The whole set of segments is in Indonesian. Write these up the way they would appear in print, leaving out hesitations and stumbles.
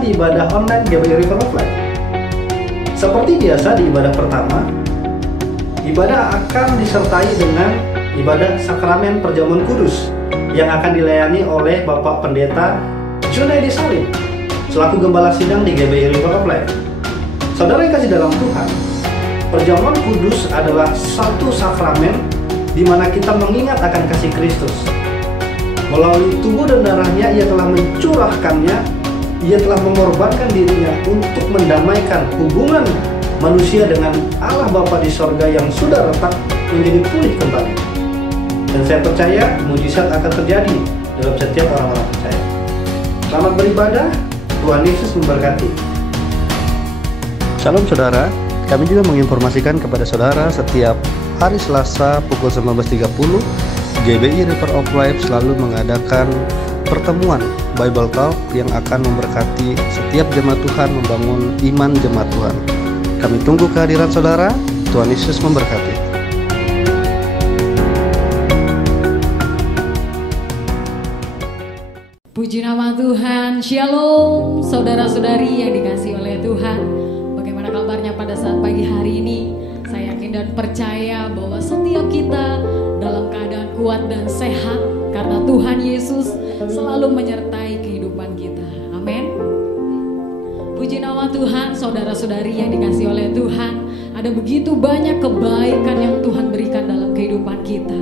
di ibadah online GBI River of Life. Seperti biasa di ibadah pertama, ibadah akan disertai dengan ibadah sakramen perjamuan kudus yang akan dilayani oleh Bapak Pendeta Junaidi Salim selaku Gembala Sidang di GBI River of Life. Saudara yang kasih dalam Tuhan, perjamuan kudus adalah satu sakramen di mana kita mengingat akan kasih Kristus. Melalui tubuh dan darahnya, ia telah mencurahkannya, ia telah mengorbankan dirinya untuk mendamaikan hubungan manusia dengan Allah Bapa di sorga yang sudah retak menjadi pulih kembali. Dan saya percaya mujizat akan terjadi dalam setiap orang-orang percaya. Selamat beribadah, Tuhan Yesus memberkati. Salam saudara, kami juga menginformasikan kepada saudara setiap hari Selasa pukul 19.30 GBI River of Life selalu mengadakan pertemuan Bible Talk yang akan memberkati setiap jemaat Tuhan membangun iman jemaat Tuhan. Kami tunggu kehadiran saudara. Tuhan Yesus memberkati. Puji nama Tuhan. Shalom saudara-saudari yang dikasihi oleh Tuhan. Bagaimana kabarnya pada saat pagi hari ini? Saya yakin dan percaya bahwa setiap kita dalam keadaan kuat dan sehat karena Tuhan Yesus selalu menyertai kehidupan kita. Amin. Puji nama Tuhan, saudara-saudari yang dikasihi oleh Tuhan. Ada begitu banyak kebaikan yang Tuhan berikan dalam kehidupan kita.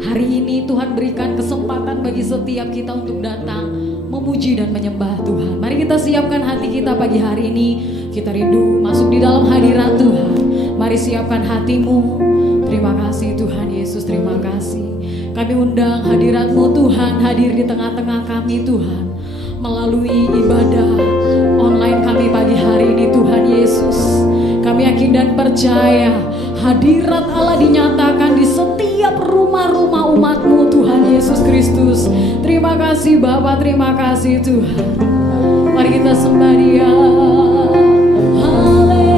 Hari ini Tuhan berikan kesempatan bagi setiap kita untuk datang memuji dan menyembah Tuhan. Mari kita siapkan hati kita pagi hari ini. Kita rindu masuk di dalam hadirat Tuhan. Mari siapkan hatimu. Terima kasih Tuhan Yesus, terima kasih. Kami undang hadirat-Mu Tuhan, hadir di tengah-tengah kami Tuhan. Melalui ibadah online kami pagi hari ini Tuhan Yesus. Kami yakin dan percaya hadirat Allah dinyatakan di setiap rumah-rumah umat-Mu Tuhan Yesus Kristus. Terima kasih Bapa, terima kasih Tuhan. Mari kita sembah Dia. Engkau baik.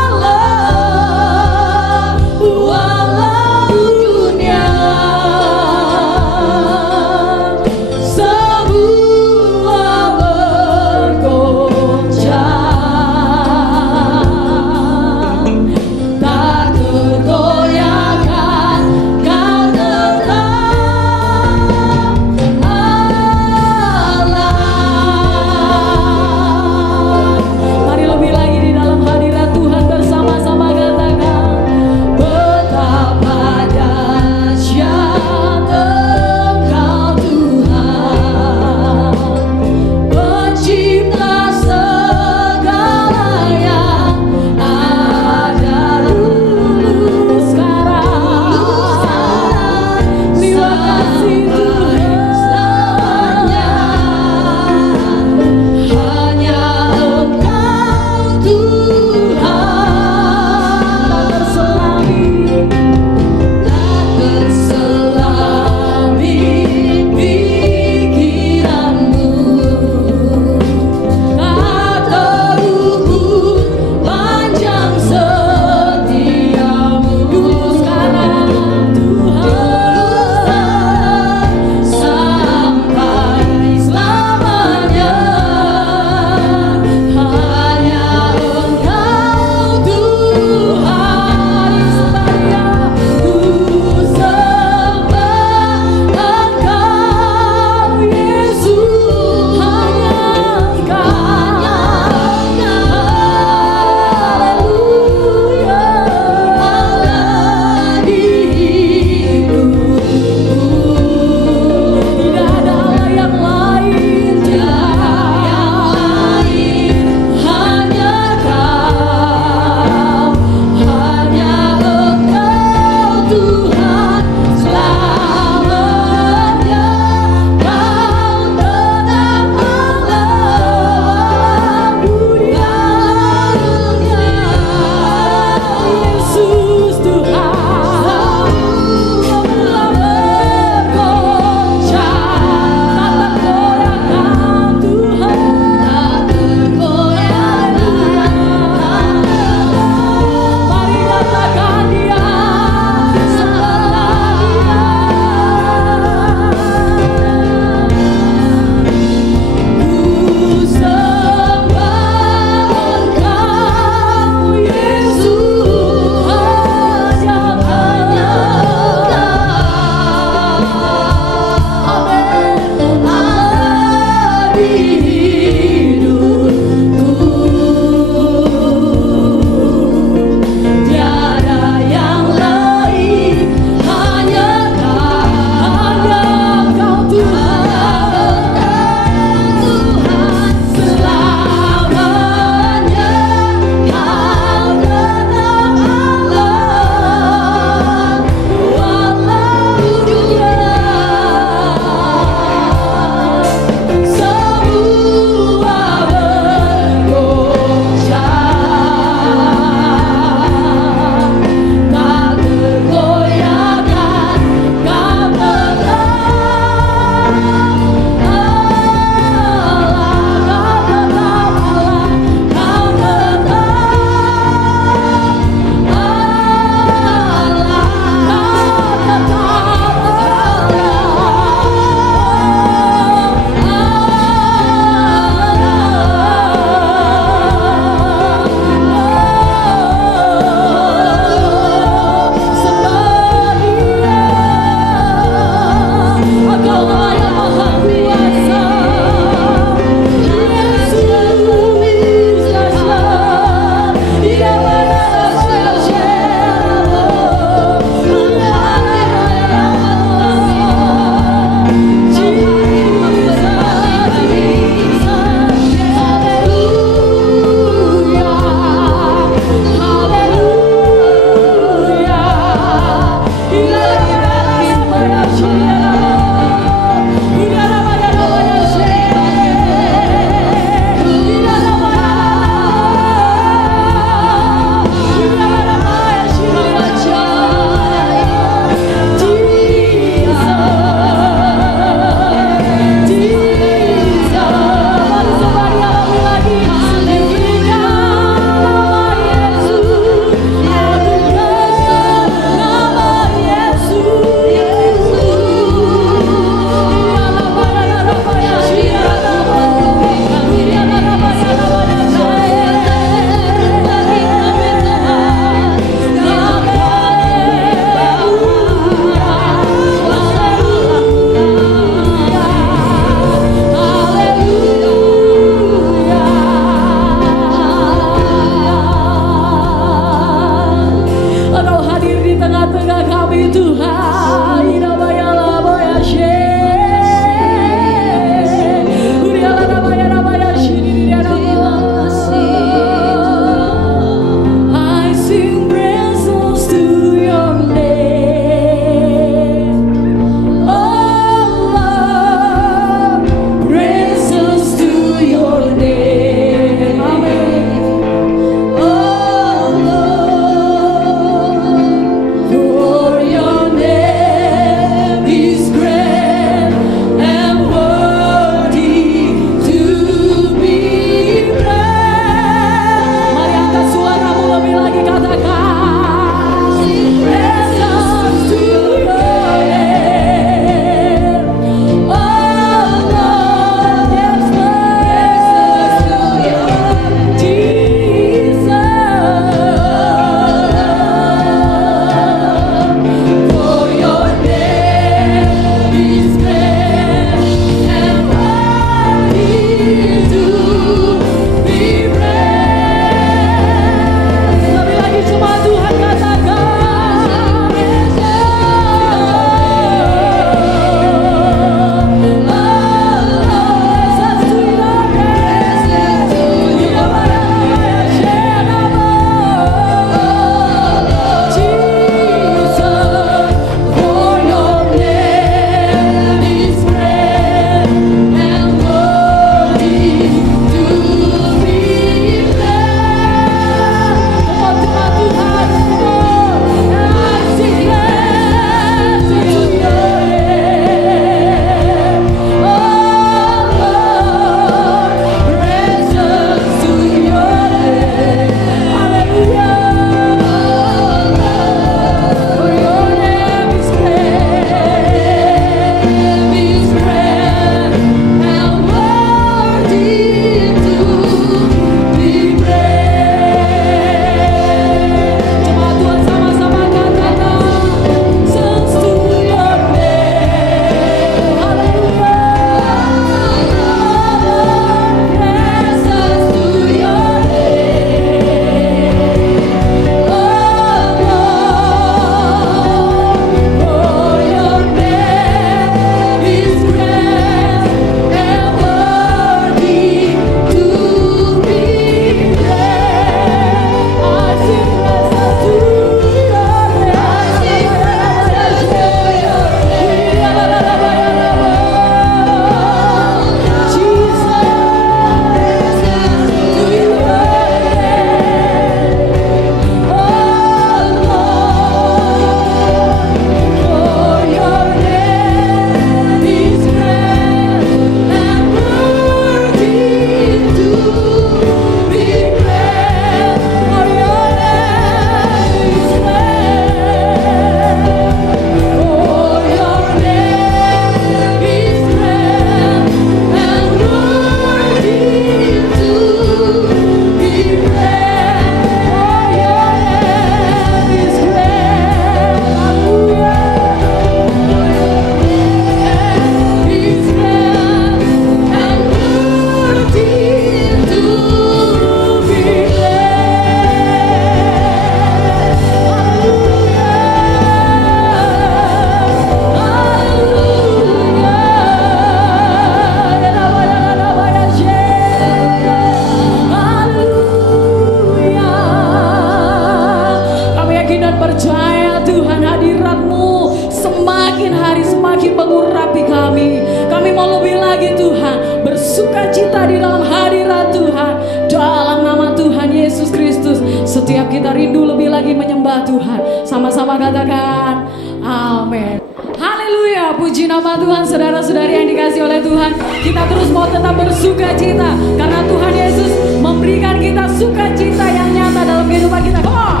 lagi Tuhan, bersukacita di dalam hadirat Tuhan. Dalam nama Tuhan Yesus Kristus, setiap kita rindu lebih lagi menyembah Tuhan. Sama-sama katakan amin. Haleluya, puji nama Tuhan. Saudara-saudari yang dikasih oleh Tuhan, kita terus mau tetap bersukacita karena Tuhan Yesus memberikan kita sukacita yang nyata dalam kehidupan kita. Come on.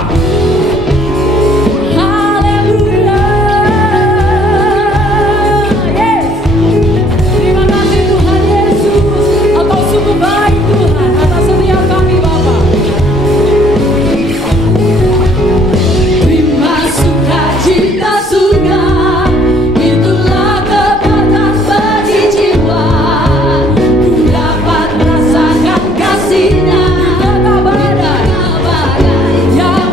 Haleluya. Yes. Terima kasih Tuhan Yesus. Engkau sungguh baik Tuhan atas setiap kami Bapa. Terima sukacita surga. Yang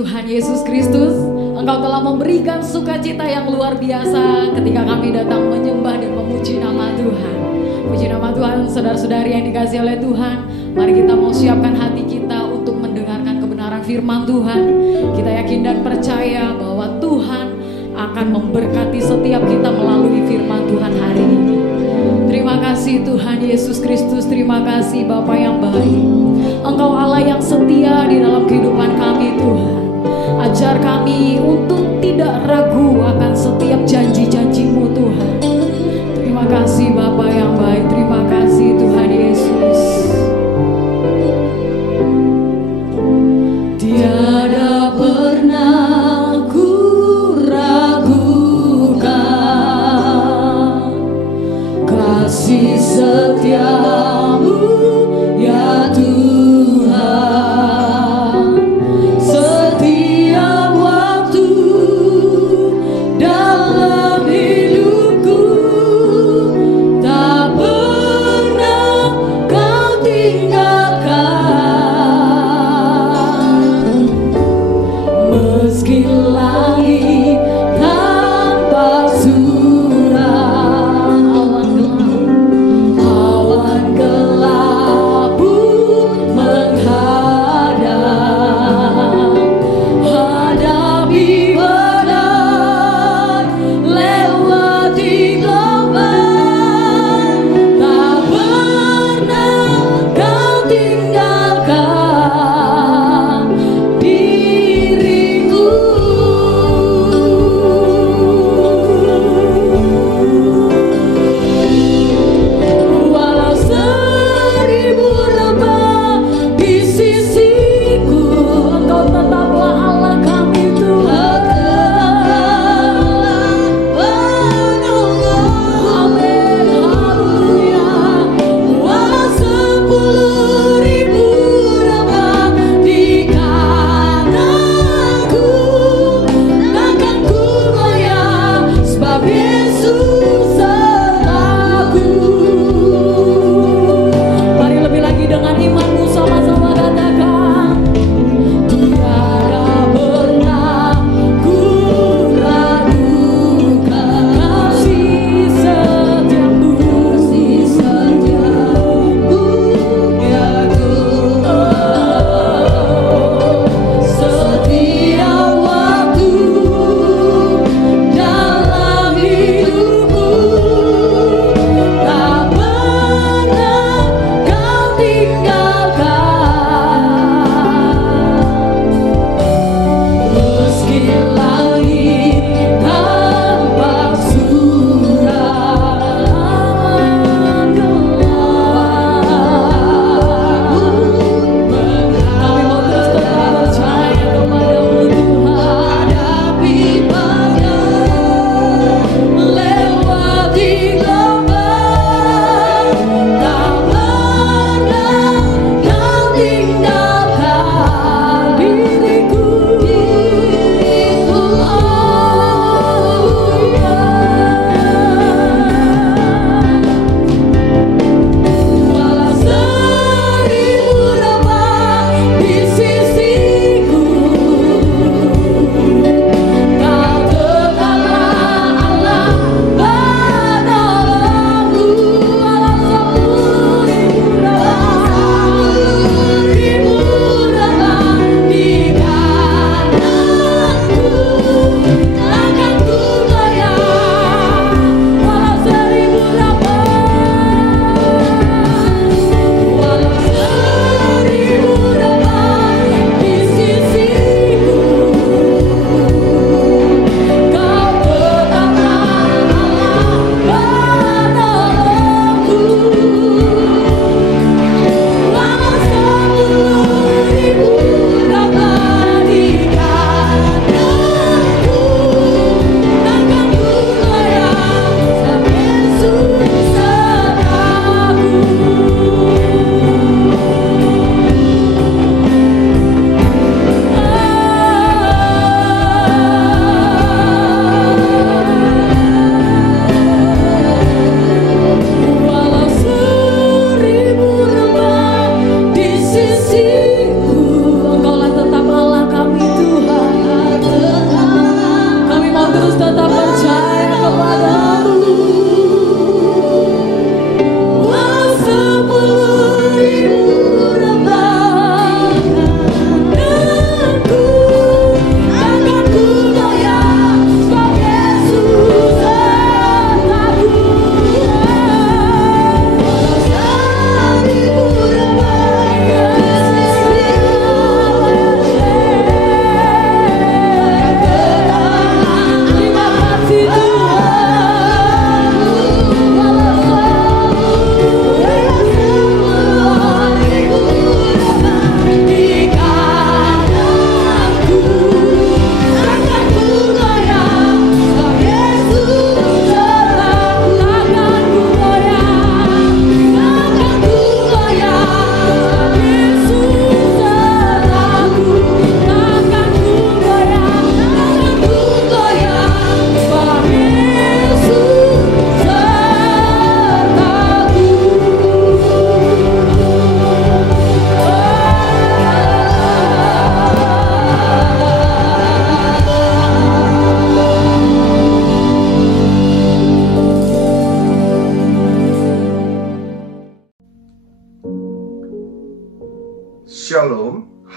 Tuhan Yesus Kristus, Engkau telah memberikan sukacita yang luar biasa ketika kami datang menyembah dan memuji nama Tuhan. Puji nama Tuhan, saudara-saudari yang dikasihi oleh Tuhan. Mari kita mau siapkan hati kita untuk mendengarkan kebenaran firman Tuhan. Kita yakin dan percaya bahwa Tuhan akan memberkati setiap kita melalui firman Tuhan hari ini. Terima kasih Tuhan Yesus Kristus, terima kasih Bapa yang baik. Engkau Allah yang setia di dalam kehidupan kami Tuhan. Ajar kami untuk tidak ragu akan setiap janji-janji-Mu Tuhan. Terima kasih Bapa yang baik, terima kasih Tuhan Yesus. Tiada pernah ku ragukan kasih setiamu ya Tuhan.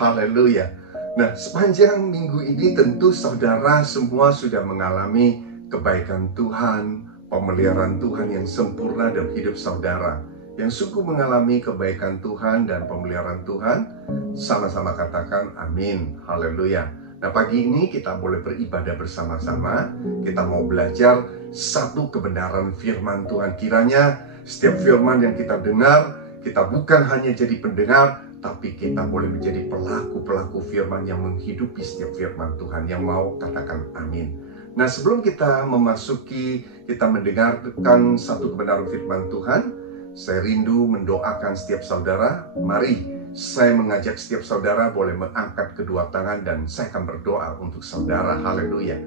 Haleluya. Nah, sepanjang minggu ini tentu saudara semua sudah mengalami kebaikan Tuhan, pemeliharaan Tuhan yang sempurna dalam hidup saudara. Yang sungguh mengalami kebaikan Tuhan dan pemeliharaan Tuhan, sama-sama katakan amin. Haleluya. Nah, pagi ini kita boleh beribadah bersama-sama. Kita mau belajar satu kebenaran firman Tuhan. Kiranya setiap firman yang kita dengar, kita bukan hanya jadi pendengar, tapi kita boleh menjadi pelaku-pelaku firman yang menghidupi setiap firman Tuhan. Yang mau katakan amin. Nah, sebelum kita kita mendengarkan satu kebenaran firman Tuhan, saya rindu mendoakan setiap saudara. Mari saya mengajak setiap saudara boleh mengangkat kedua tangan dan saya akan berdoa untuk saudara. Haleluya.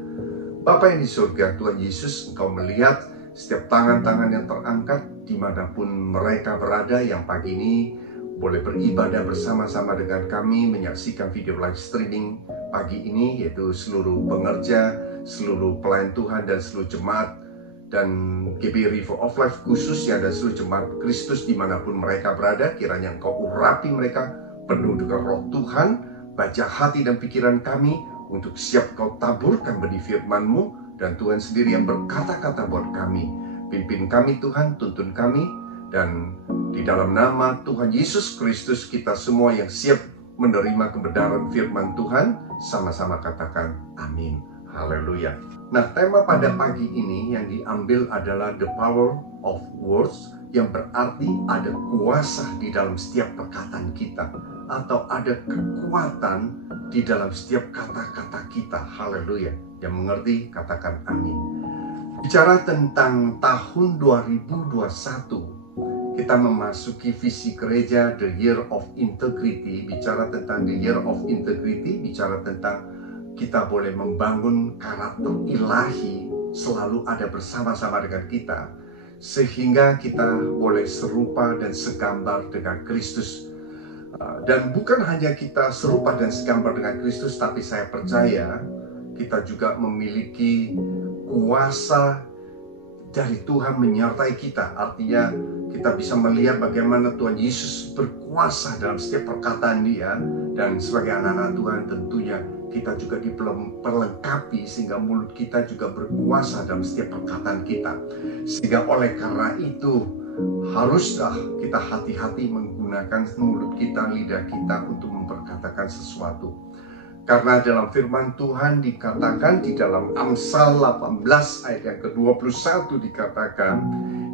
Bapa yang di surga, Tuhan Yesus, Engkau melihat setiap tangan-tangan yang terangkat dimanapun mereka berada yang pagi ini boleh beribadah bersama-sama dengan kami, menyaksikan video live streaming pagi ini, yaitu seluruh pengerja, seluruh pelayan Tuhan dan seluruh jemaat dan GB River of Life khususnya dan seluruh jemaat Kristus dimanapun mereka berada. Kiranya Engkau urapi mereka penuh dengan roh Tuhan, baca hati dan pikiran kami untuk siap Kau taburkan benih firman-Mu, dan Tuhan sendiri yang berkata-kata buat kami. Pimpin kami Tuhan, tuntun kami, dan di dalam nama Tuhan Yesus Kristus kita semua yang siap menerima kebenaran firman Tuhan, sama-sama katakan amin. Haleluya. Nah, tema pada pagi ini yang diambil adalah the power of words, yang berarti ada kuasa di dalam setiap perkataan kita, atau ada kekuatan di dalam setiap kata-kata kita. Haleluya. Yang mengerti katakan amin. Bicara tentang tahun 2021, kita memasuki visi gereja The Year of Integrity. Bicara tentang The Year of Integrity, bicara tentang kita boleh membangun karakter ilahi selalu ada bersama-sama dengan kita, sehingga kita boleh serupa dan segambar dengan Kristus. Dan bukan hanya kita serupa dan segambar dengan Kristus, tapi saya percaya kita juga memiliki kuasa dari Tuhan menyertai kita. Artinya kita bisa melihat bagaimana Tuhan Yesus berkuasa dalam setiap perkataan Dia, dan sebagai anak-anak Tuhan tentunya kita juga diperlengkapi sehingga mulut kita juga berkuasa dalam setiap perkataan kita. Sehingga oleh karena itu haruslah kita hati-hati menggunakan mulut kita, lidah kita untuk memperkatakan sesuatu. Karena dalam firman Tuhan dikatakan di dalam Amsal 18 ayat yang ke-21 dikatakan,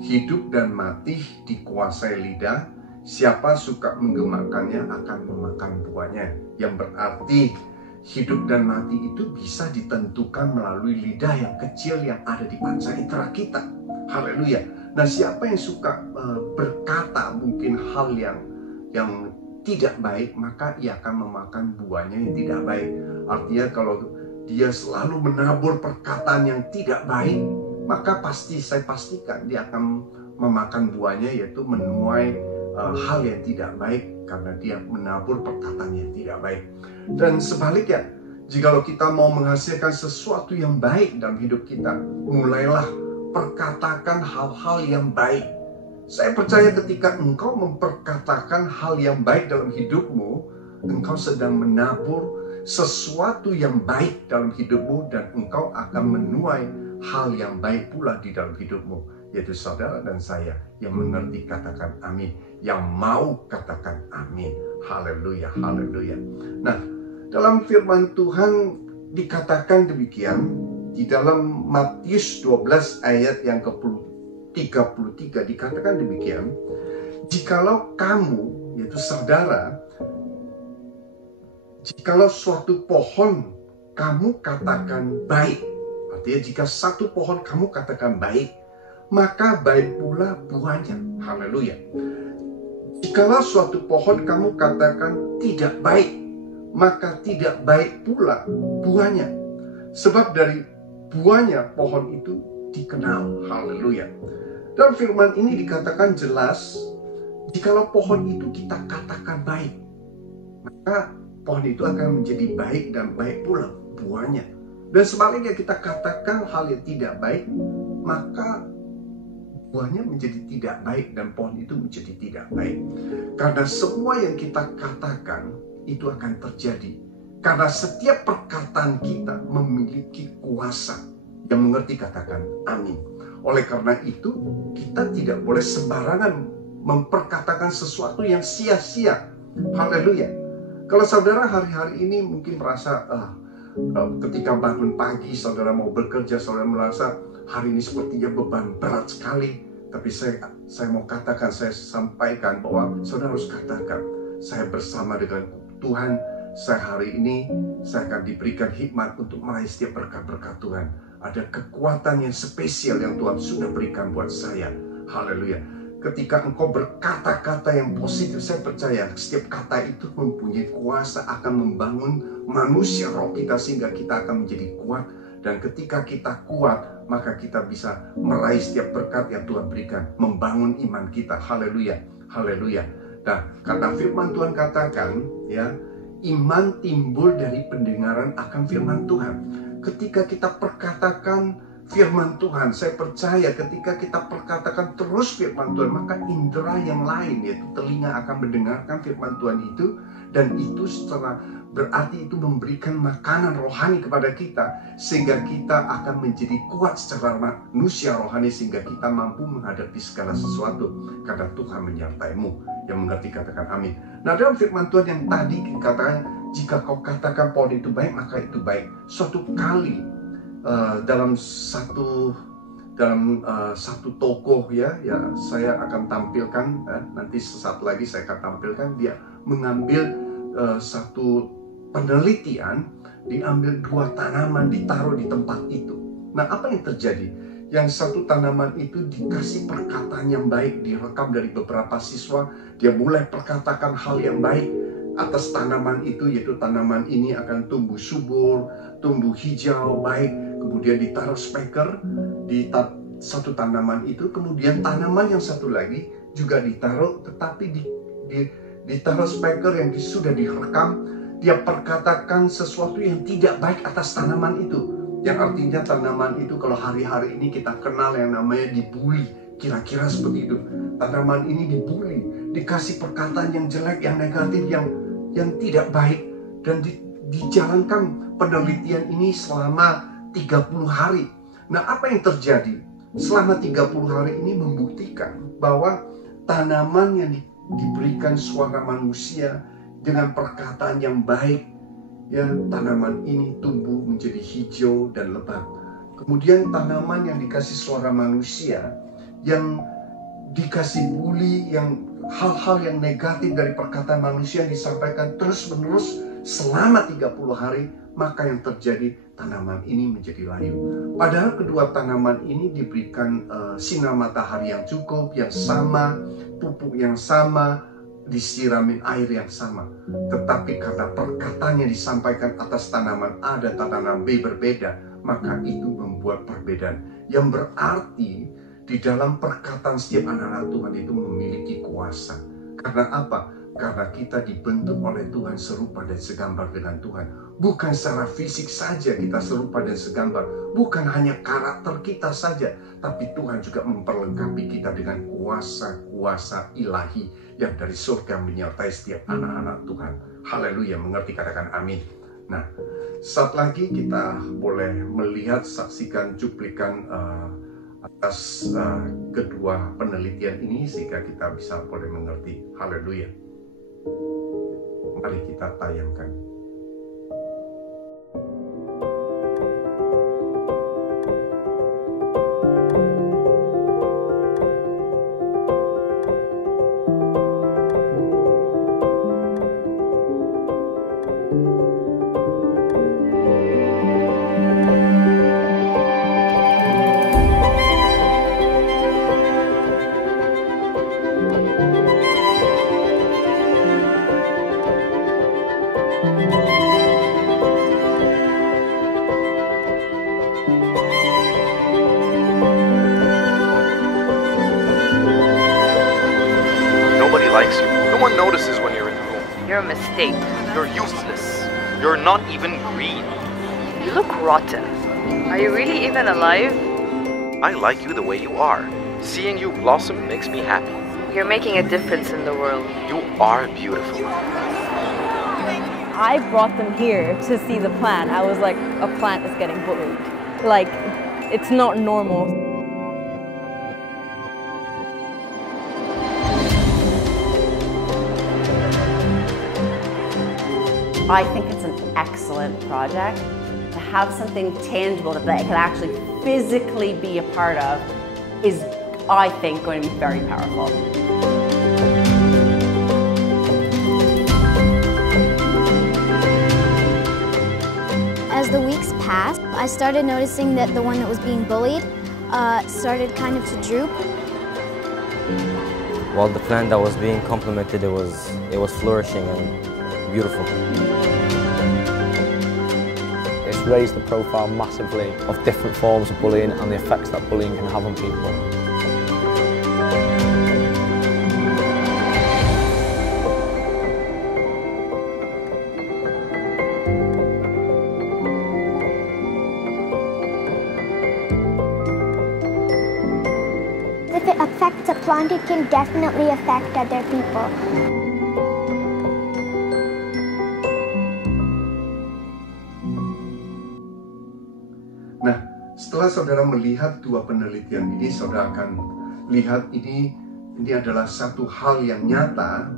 hidup dan mati dikuasai lidah, siapa suka menggemakannya akan memakan buahnya. Yang berarti hidup dan mati itu bisa ditentukan melalui lidah yang kecil yang ada di panca indera kita. Haleluya. Nah, siapa yang suka berkata mungkin hal yang tidak baik, maka ia akan memakan buahnya yang tidak baik. Artinya kalau dia selalu menabur perkataan yang tidak baik, maka saya pastikan dia akan memakan buahnya, yaitu menuai hal yang tidak baik karena dia menabur perkataan yang tidak baik. Dan sebaliknya, jikalau kita mau menghasilkan sesuatu yang baik dalam hidup kita, mulailah perkatakan hal-hal yang baik. Saya percaya ketika engkau memperkatakan hal yang baik dalam hidupmu, engkau sedang menabur sesuatu yang baik dalam hidupmu, dan engkau akan menuai hal yang baik pula di dalam hidupmu. Yaitu saudara dan saya yang mengerti katakan amin, yang mau katakan amin. Haleluya, haleluya. Nah, dalam firman Tuhan dikatakan demikian di dalam Matius 12 ayat yang ke-33 dikatakan demikian, jikalau kamu, yaitu saudara, jikalau suatu pohon kamu katakan baik, artinya jika satu pohon kamu katakan baik, maka baik pula buahnya. Haleluya. Jikalau suatu pohon kamu katakan tidak baik, maka tidak baik pula buahnya. Sebab dari buahnya pohon itu dikenal. Haleluya. Dalam firman ini dikatakan jelas, jikalau pohon itu kita katakan baik, maka pohon itu akan menjadi baik dan baik pula buahnya. Dan sebaliknya kita katakan hal yang tidak baik, maka buahnya menjadi tidak baik dan pohon itu menjadi tidak baik. Karena semua yang kita katakan itu akan terjadi. Karena setiap perkataan kita memiliki kuasa. Yang mengerti katakan amin. Oleh karena itu, kita tidak boleh sembarangan memperkatakan sesuatu yang sia-sia. Haleluya. Kalau saudara hari-hari ini mungkin merasa ketika bangun pagi, saudara mau bekerja, saudara merasa hari ini sepertinya beban berat sekali. Tapi saya mau katakan, saya sampaikan bahwa saudara harus katakan, saya bersama dengan Tuhan, saya hari ini, saya akan diberikan hikmat untuk meraih setiap berkat-berkat Tuhan. Ada kekuatan yang spesial yang Tuhan sudah berikan buat saya. Haleluya. Ketika engkau berkata-kata yang positif, saya percaya setiap kata itu mempunyai kuasa akan membangun manusia roh kita sehingga kita akan menjadi kuat. Dan ketika kita kuat, maka kita bisa meraih setiap berkat yang Tuhan berikan, membangun iman kita. Haleluya, haleluya. Nah, karena firman Tuhan katakan, ya, iman timbul dari pendengaran akan firman Tuhan. Ketika kita perkatakan firman Tuhan, saya percaya ketika kita perkatakan terus firman Tuhan, maka indera yang lain, yaitu telinga, akan mendengarkan firman Tuhan itu. Dan itu setelah berarti itu memberikan makanan rohani kepada kita, sehingga kita akan menjadi kuat secara manusia rohani, sehingga kita mampu menghadapi segala sesuatu karena Tuhan menyertai-mu. Yang mengerti katakan amin. Nah, dalam firman Tuhan yang tadi katakan, jika kau katakan pohon itu baik, maka itu baik. Suatu kali dalam satu tokoh, ya saya akan tampilkan, nanti sesaat lagi saya akan tampilkan, dia mengambil satu penelitian, diambil 2 tanaman, ditaruh di tempat itu. Nah, apa yang terjadi? Yang satu tanaman itu dikasih perkataan yang baik, direkam dari beberapa siswa, dia mulai perkatakan hal yang baik atas tanaman itu, yaitu tanaman ini akan tumbuh subur, tumbuh hijau, baik. Kemudian ditaruh speaker di satu tanaman itu, kemudian tanaman yang satu lagi juga ditaruh, tetapi ditaruh speaker yang sudah direkam, dia perkatakan sesuatu yang tidak baik atas tanaman itu. Yang artinya tanaman itu kalau hari-hari ini kita kenal yang namanya dibully, kira-kira seperti itu. Tanaman ini dibully, dikasih perkataan yang jelek, yang negatif, yang tidak baik. Dan dijalankan penelitian ini selama 30 hari. Nah, apa yang terjadi? Selama 30 hari ini membuktikan bahwa tanaman yang diberikan suara manusia dengan perkataan yang baik, ya, tanaman ini tumbuh menjadi hijau dan lebat. Kemudian tanaman yang dikasih suara manusia, yang dikasih bully, yang hal-hal yang negatif dari perkataan manusia yang disampaikan terus-menerus selama 30 hari, maka yang terjadi, tanaman ini menjadi layu. Padahal kedua tanaman ini diberikan sinar matahari yang cukup, yang sama, pupuk yang sama, disiramin air yang sama. Tetapi karena perkataan yang disampaikan atas tanaman A dan tanaman B berbeda, maka itu membuat perbedaan. Yang berarti di dalam perkataan setiap anak-anak Tuhan itu memiliki kuasa. Karena apa? Karena kita dibentuk oleh Tuhan serupa dan segambar dengan Tuhan. Bukan secara fisik saja kita serupa dan segambar, bukan hanya karakter kita saja, tapi Tuhan juga memperlengkapi kita dengan kuasa-kuasa ilahi yang dari surga menyertai setiap anak-anak Tuhan. Haleluya, mengerti katakan amin. Nah, saat lagi kita boleh melihat, saksikan cuplikan atas kedua penelitian ini sehingga kita bisa boleh mengerti. Haleluya. Mari kita tayangkan. likes you. No one notices when you're in the room. You're a mistake. You're useless. You're not even green. You look rotten. Are you really even alive? I like you the way you are. Seeing you blossom makes me happy. You're making a difference in the world. You are beautiful. I brought them here to see the plant. I was like, a plant is getting bullied. Like, it's not normal. I think it's an excellent project. To have something tangible that they can actually physically be a part of is, I think, going to be very powerful. As the weeks passed, I started noticing that the one that was being bullied started kind of to droop. While the plant that was being complimented, it was flourishing and beautiful. It's raised the profile massively of different forms of bullying and the effects that bullying can have on people. If it affects a plant, it can definitely affect other people. Nah, setelah saudara melihat dua penelitian ini, saudara akan lihat ini adalah satu hal yang nyata,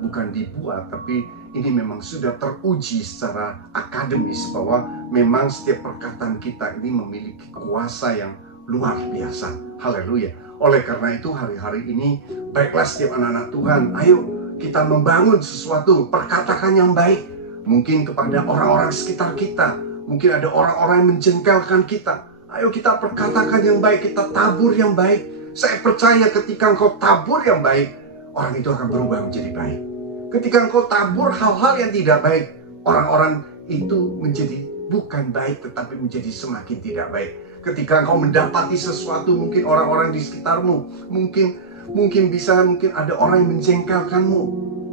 bukan dibuat, tapi ini memang sudah teruji secara akademis bahwa memang setiap perkataan kita ini memiliki kuasa yang luar biasa. Haleluya. Oleh karena itu hari-hari ini, baiklah setiap anak-anak Tuhan, ayo kita membangun sesuatu, perkatakan yang baik. Mungkin kepada orang-orang sekitar kita, mungkin ada orang-orang yang menjengkelkan kita. Ayo kita perkatakan yang baik, kita tabur yang baik. Saya percaya ketika engkau tabur yang baik, orang itu akan berubah menjadi baik. Ketika engkau tabur hal-hal yang tidak baik, orang-orang itu menjadi bukan baik tetapi menjadi semakin tidak baik. Ketika engkau mendapati sesuatu, mungkin orang-orang di sekitarmu, mungkin ada orang yang menjengkelkanmu.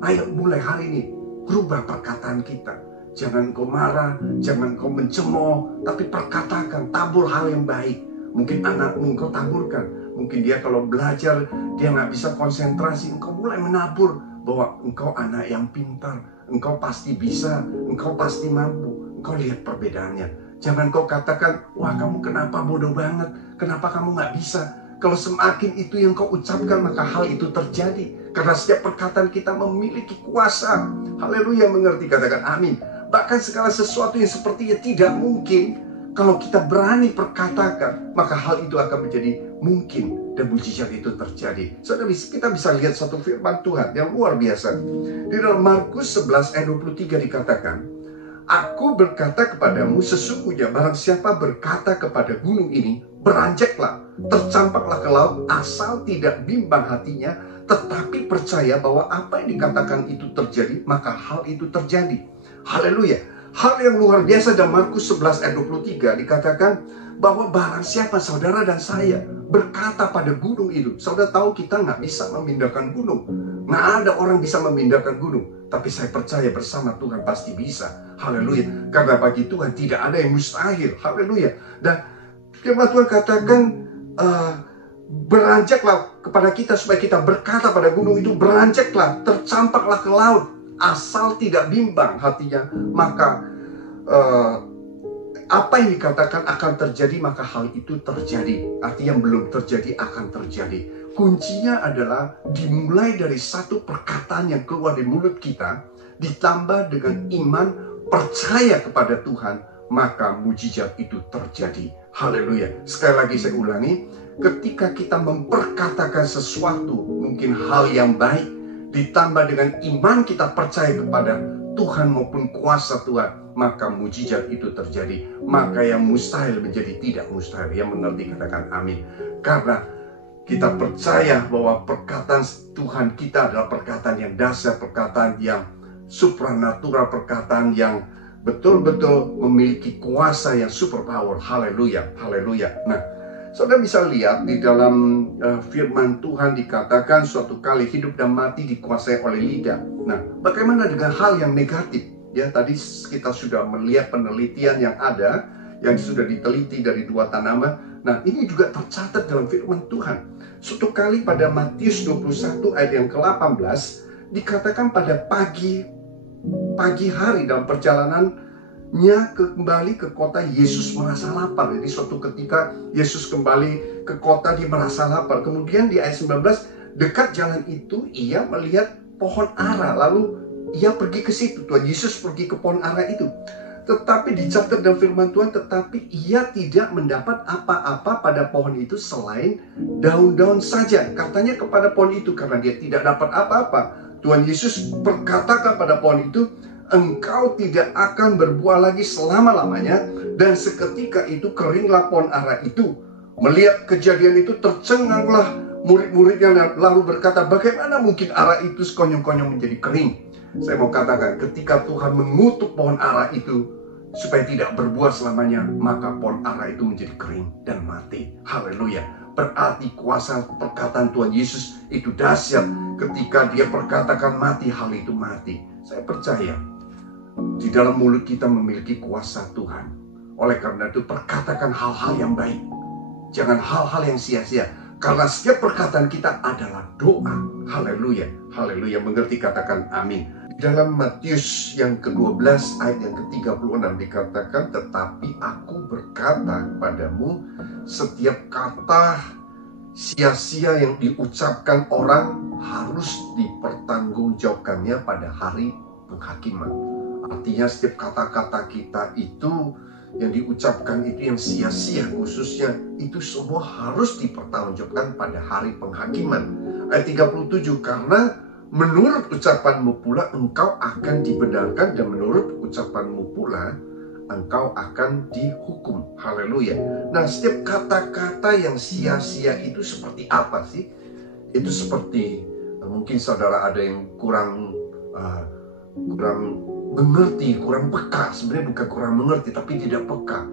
Ayo mulai hari ini, rubah perkataan kita. Jangan engkau marah, jangan engkau mencemooh, tapi perkatakan, tabur hal yang baik. Mungkin anakmu engkau taburkan. Mungkin dia kalau belajar, dia nggak bisa konsentrasi. Engkau mulai menabur bahwa engkau anak yang pintar. Engkau pasti bisa, engkau pasti mampu. Engkau lihat perbedaannya. Jangan kau katakan, wah kamu kenapa bodoh banget, kenapa kamu nggak bisa. Kalau semakin itu yang kau ucapkan, maka hal itu terjadi. Karena setiap perkataan kita memiliki kuasa. Haleluya, mengerti, katakan amin. Bahkan segala sesuatu yang sepertinya tidak mungkin, kalau kita berani perkatakan, maka hal itu akan menjadi mungkin. Dan mujizat itu terjadi. Saudara, kita bisa lihat satu firman Tuhan yang luar biasa. Di dalam Markus 11 ayat 23 dikatakan, Aku berkata kepadamu, sesungguhnya barang siapa berkata kepada gunung ini, beranjaklah, tercampaklah ke laut, asal tidak bimbang hatinya, tetapi percaya bahwa apa yang dikatakan itu terjadi, maka hal itu terjadi. Haleluya. Hal yang luar biasa dalam Markus 11 ayat 23 dikatakan bahwa barang siapa saudara dan saya berkata pada gunung itu. Saudara tahu kita nggak bisa memindahkan gunung. Nggak ada orang bisa memindahkan gunung. Tapi saya percaya bersama Tuhan pasti bisa. Haleluya. Karena bagi Tuhan tidak ada yang mustahil. Haleluya. Dan firman Tuhan katakan, beranjaklah kepada kita supaya kita berkata pada gunung itu, beranjaklah, tercampaklah ke laut. Asal tidak bimbang hatinya, maka apa yang dikatakan akan terjadi, maka hal itu terjadi. Artinya belum terjadi akan terjadi. Kuncinya adalah dimulai dari satu perkataan yang keluar dari mulut kita, ditambah dengan iman, percaya kepada Tuhan, maka mujizat itu terjadi. Haleluya. Sekali lagi saya ulangi, ketika kita memperkatakan sesuatu, mungkin hal yang baik, ditambah dengan iman kita percaya kepada Tuhan maupun kuasa Tuhan, maka mujizat itu terjadi. Maka yang mustahil menjadi tidak mustahil. Yang mengerti katakan amin. Karena kita percaya bahwa perkataan Tuhan kita adalah perkataan yang dahsyat, perkataan yang supranatural, perkataan yang betul-betul memiliki kuasa yang superpower. Haleluya, haleluya. Nah, saudara bisa lihat di dalam firman Tuhan dikatakan suatu kali hidup dan mati dikuasai oleh lidah. Nah, bagaimana dengan hal yang negatif? Ya, tadi kita sudah melihat penelitian yang ada, yang sudah diteliti dari dua tanaman. Nah, ini juga tercatat dalam firman Tuhan. Suatu kali pada Matius 21 ayat yang ke-18 dikatakan pada pagi pagi hari dalam perjalanannya kembali ke kota, Yesus merasa lapar. Jadi suatu ketika Yesus kembali ke kota, dia merasa lapar. Kemudian di ayat 19, dekat jalan itu ia melihat pohon ara, lalu ia pergi ke situ. Tuhan Yesus pergi ke pohon ara itu. Tetapi dicatat dalam firman Tuhan, tetapi ia tidak mendapat apa-apa pada pohon itu selain daun-daun saja. Katanya kepada pohon itu, karena dia tidak dapat apa-apa, Tuhan Yesus berkatakan pada pohon itu, engkau tidak akan berbuah lagi selama-lamanya. Dan seketika itu keringlah pohon ara itu. Melihat kejadian itu tercenganglah murid-muridnya, lalu berkata, bagaimana mungkin ara itu sekonyong-konyong menjadi kering? Saya mau katakan, ketika Tuhan mengutuk pohon ara itu supaya tidak berbuah selamanya, maka pohon ara itu menjadi kering dan mati. Haleluya. Berarti kuasa perkataan Tuhan Yesus itu dahsyat. Ketika dia perkatakan mati, hal itu mati. Saya percaya di dalam mulut kita memiliki kuasa Tuhan. Oleh karena itu perkatakan hal-hal yang baik, jangan hal-hal yang sia-sia. Karena setiap perkataan kita adalah doa. Haleluya. Haleluya. Mengerti? Katakan amin. Dalam Matius yang ke-12 ayat yang ke-36 dikatakan, tetapi aku berkata kepadamu, setiap kata sia-sia yang diucapkan orang harus dipertanggungjawabkannya pada hari penghakiman. Artinya setiap kata-kata kita itu yang diucapkan itu yang sia-sia, khususnya itu semua harus dipertanggungjawabkan pada hari penghakiman. Ayat 37, karena menurut ucapanmu pula engkau akan dibenarkan, dan menurut ucapanmu pula engkau akan dihukum. Haleluya. Nah, setiap kata-kata yang sia-sia itu seperti apa sih? Itu seperti mungkin saudara ada yang kurang mengerti, kurang peka. Sebenarnya bukan kurang mengerti, tapi tidak peka.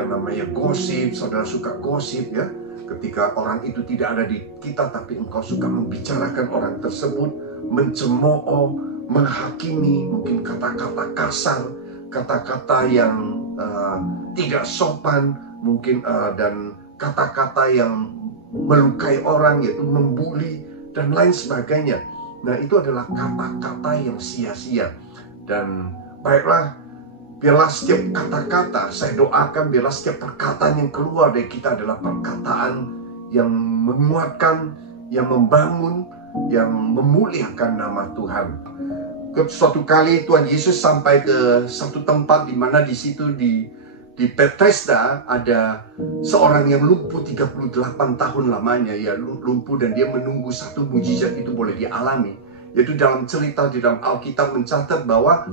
Yang namanya gosip, saudara suka gosip ya. Ketika orang itu tidak ada di kita, tapi engkau suka membicarakan orang tersebut, mencemooh, menghakimi, mungkin kata-kata kasar, kata-kata yang tidak sopan, mungkin dan kata-kata yang melukai orang, yaitu membuli dan lain sebagainya. Nah, itu adalah kata-kata yang sia-sia. Dan baiklah, biarlah setiap kata-kata, saya doakan biarlah setiap perkataan yang keluar dari kita adalah perkataan yang menguatkan, yang membangun, yang memuliakan nama Tuhan. Suatu kali Tuhan Yesus sampai ke satu tempat di mana di situ di Bethesda ada seorang yang lumpuh 38 tahun lamanya, ya lumpuh, dan dia menunggu satu mujizat itu boleh dialami. Yaitu dalam cerita di dalam Alkitab mencatat bahwa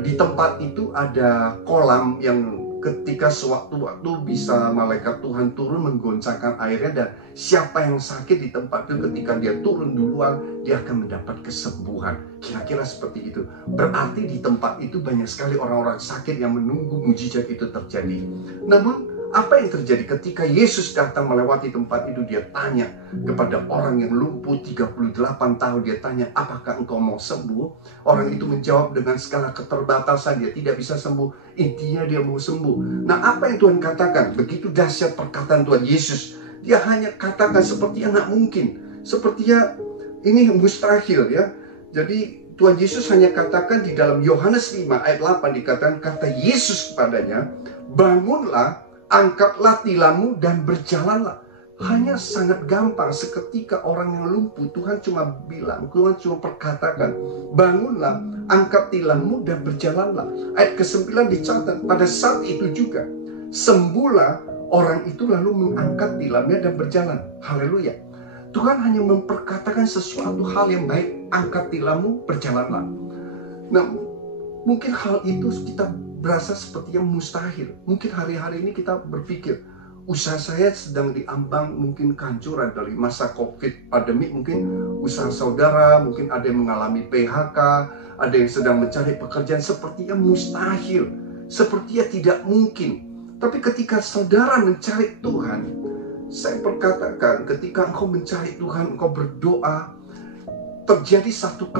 di tempat itu ada kolam yang ketika sewaktu-waktu bisa malaikat Tuhan turun menggoncangkan airnya, dan siapa yang sakit di tempat itu ketika dia turun duluan, dia akan mendapat kesembuhan. Kira-kira seperti itu. Berarti di tempat itu banyak sekali orang-orang sakit yang menunggu mujizat itu terjadi. Namun apa yang terjadi ketika Yesus datang melewati tempat itu? Dia tanya kepada orang yang lumpuh 38 tahun. Dia tanya, apakah engkau mau sembuh? Orang itu menjawab dengan segala keterbatasan, dia tidak bisa sembuh. Intinya dia mau sembuh. Nah, apa yang Tuhan katakan? Begitu dahsyat perkataan Tuhan Yesus. Dia hanya katakan sepertinya nggak mungkin, sepertinya ini mustahil ya. Jadi Tuhan Yesus hanya katakan di dalam Yohanes 5 ayat 8 dikatakan, kata Yesus kepadanya, bangunlah, angkatlah tilammu dan berjalanlah. Hanya sangat gampang. Seketika orang yang lumpuh, Tuhan cuma bilang, Tuhan cuma perkatakan, bangunlah, angkat tilammu dan berjalanlah. Ayat ke-9 dicatat, pada saat itu juga sembuhlah orang itu, lalu mengangkat tilamnya dan berjalan. Haleluya. Tuhan hanya memperkatakan sesuatu hal yang baik, angkat tilammu, berjalanlah. Nah, mungkin hal itu kita berasa seperti yang mustahil. Mungkin hari-hari ini kita berpikir, usaha saya sedang diambang mungkin kehancuran dari masa COVID pandemi. Mungkin usaha saudara, mungkin ada yang mengalami PHK, ada yang sedang mencari pekerjaan, sepertinya mustahil, sepertinya tidak mungkin. Tapi ketika saudara mencari Tuhan, saya perkatakan, ketika engkau mencari Tuhan, engkau berdoa, terjadi satu